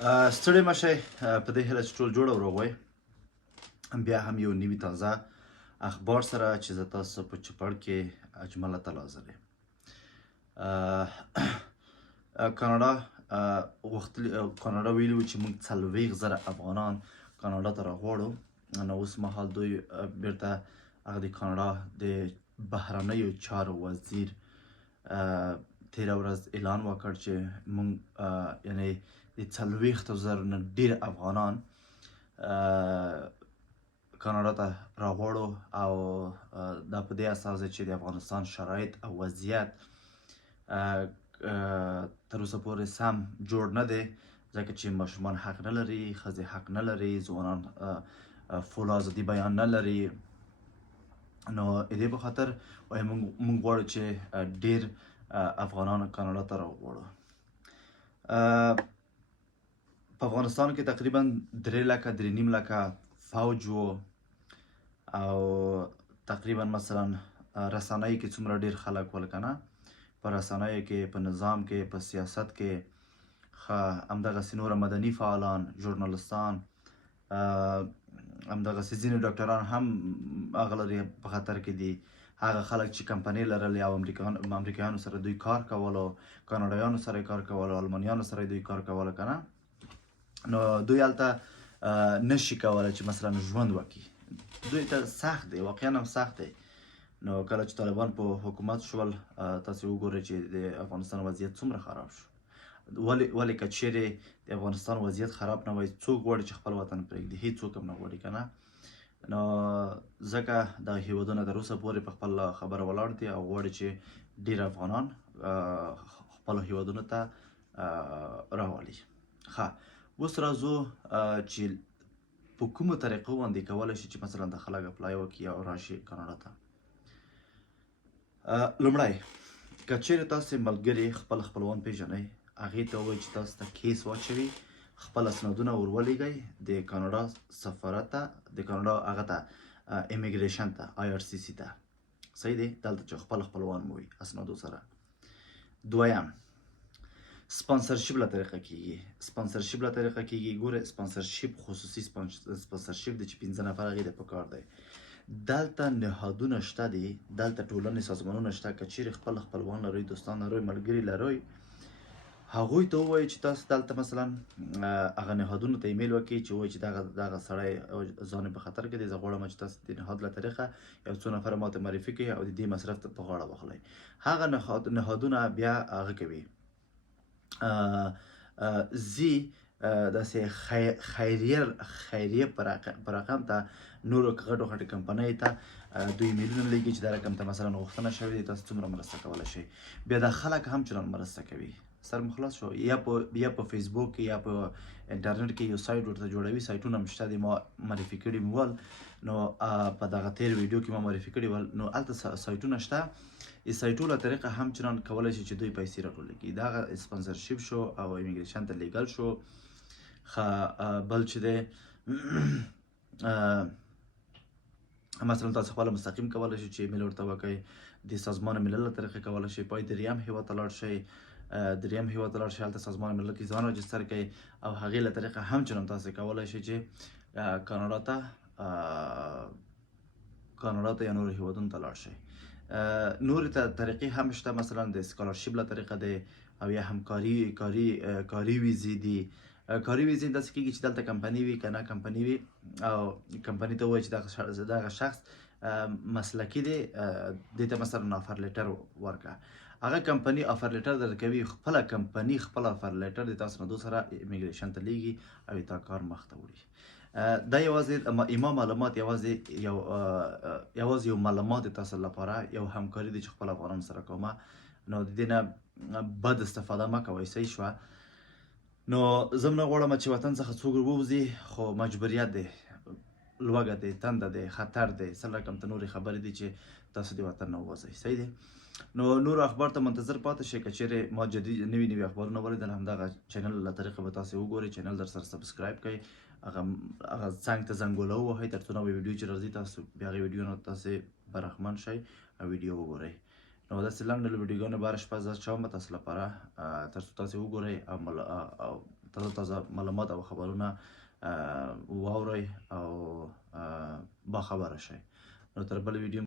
ستړي مه شئ په دې هیله چې ټول جوړ او روغ وئ. بیا هم یو نوي تازه اخبار سره چې زه تاسو په چپړ کې اجمله ته حاضر یم. کاناډا کاناډا ویلي وو چې موږ 40,000 افغانان کاناډا ته راغواړو. نو اوس مهال دوی بیرته هغه د کاناډا د بهرنیو چارو وزیر تیره ورځ اعلان وکړ چې موږ یعنی د 40,000 نه ډېر افغانان کاناډا ته راغواړو او دا په دې اساس دی چې د افغانستان شرایط او وضعیت تر اوسه پورې سم جوړ نه دی، ځکه چې ماشومان حق نه لري، ښځې حق نه لري، ځوانان فول ازادي بیان نه لري. نو دې په خاطر وایي موږ غواړو چې ډېر افغانان کاناډا ته راوغواړو. په افغانستان کې تقریبا 3 لکه 3.5 لکه فوج و او تقریبا مثلا رسنۍ کې څومره ډېر خلک ول که نه، په رسنیو کې، په نظام کې، په سیاست کې، همدغسې نوره مدني فعالان، ژورنالستان، همدغسې ځینې ډاکټران هم هغه لري په خطر کې دي. هغه خلک چې کمپنۍ لرلې او امریکایانو سره دوی کار کولو، کاناډایانو سره کار کولو، المانیانو سره دوی کار کولو که نه، نو دوی هلته نشي کولی چې مثلا ژوند وکړي. دوی ته سخت دی، واقعا هم سخت دی. نو کله چې طالبان په حکومت شول، تاسې وګورئ چې د افغانستان وضعیت څومره خراب شو. ولې که چیرې د افغانستان وضعیت خراب نه وای، څوک غواړي چې خپل وطن پرېږدي؟ هېڅوک هم نه غواړي که نه. نو ځکه دغه هېوادونه تر اوسه پورې په خپله خبره ولاړ دي او غواړي چې ډېر افغانان خپلو هېوادونو ته راولي. ښه، اوس راځو چې په کومو طریقو باندې کولی شي چې مثلا د خلک اپلای وکړي او راشي کاناډا ته. لومړی، که چیرې تاسې ملګري خپلوان پیژنئ، هغې ته ووایئ چې تاسو ته کیس واچوي، خپل اسنادونه ور ولېږئ د کاناډا سفارت ته، د کاناډا هغه ته امیګریشن ته، IRCC ته. صحیح دی؟ دلته چې خپلوان مو وي اسنادو سره. دویم، سپانسرشیپ له طریقه کېږي. سپانسرشیپ له طریقه کېږي، ګوره سپانسرشیپ خصوصي سپانسرشیپ دی چې 15 نفر هغې ته پکار دی. دلته نهادونه شته دي، دلته ټولنې سازمانونه شته. که چیرې خپلوان لرئ، دوستان لرئ، ملګري لرئ، هغوی ته ووایئ چې تاسو دلته مثلا هغه نهادونو ته ایمیل وکړئ چې ووایئ چې دغه سړی ځان په خطر کې دی، زه غواړم چې تاسو د نهاد له طریقه یو څو نفره ماته معرفي کړئ او د دې مصرف ته په غاړه واخلئ. هغه نهادونه بیا هغه کوي، زی داسې خیریه په رقم ته نورو غټو کمپنیو ته دوی ایمیلونه لیږي چې دا رقم ته مثلا غوښتنه شوې ده، تاسو څومره مرسته کولی شئ. بیا دا خلک هم چندان مرسته کوي. سر مو خلاص شو. یا په فیسبوک کې یا په انټرنیټ کې یو سایټ ورته جوړوي، سایټونه هم شته دي، ما معرفي کړي مې ول. نو په دغه تیر ویډیو کې ما معرفي کړي ول. نو هلته سایټونه شته، د سایټو له طریقه هم چنان کولی شي چې دوی پیسې راټولې کړي. دغه سپانسرشیپ شو او امیګریشن ته لیږل شو. بل چې دی مثلا تاسو خپله مستقیم کولی شئ چې ایمیل ورته وکړئ، د سازمان ملل له طریقې کولی شئ. پای دریم هېواد ته لاړ شئ، هلته سازمان ملل کې ځان رجستر کړئ او هغې له طریقه هم چنان تاسې کولی شئ چې کاناډا ته یا نورو هېوادونو ته لاړ شئ. نورې طریقې هم شته، مثلا د سکالرشیپ له طریقه دی او یا هم کاري ویزې دي. کاري ویزې داسې کېږي چې دلته کمپنۍ وي که نه کمپنۍ وي او کمپنۍ ته ووایي چې دغه شخص مسلکي دی، دې ته مثلا آفر لیټر ورکړه. هغه کمپنۍ آفر لیټر درکوي، خپله کمپنۍ خپل آفر لیټر د تاسو اسنادو سره امیګریشن ته لیږي او تا کار مخ ته وړي. دا یوازې معلومات، یوازې یو معلومات د تاسو لپاره یو همکاري دی چې خپل افغانانو سره کومه. نو د دې نه بد استفاده مه کوئ. صحیح شوه؟ نو زه هم نه غواړم چې وطن څخه څوک ووځي، خو مجبوریت دی، لوږه دی، تنده دی، خطر دی، سل رقم ته نورې خبرې دي چې تاسو د وطن نه ووځئ. صحیح دی؟ نو نورو اخبار ته منتظر پاتې شئ. که چیرې ما نوي اخبارونه ولیدل، همدغه چینل له طریقه به تاسې وګورئ. چینل در سره سبسکرایب کړئ، هغه څنګ ته زنګوله ووهئ تر څو نوې ویډیو چې راځي تاسو بیا هغې ویډیو نه تاسې برخمن شئ او ویډیو وګورئ. نو داسې لنډ ویډیوګانې به هره شپه زه اچوم تاسو لپاره، تر څو تاسې وګورئ او تازه تازه معلومات او خبرونه واورئ او باخبره شئ. نو تر بل ویډیو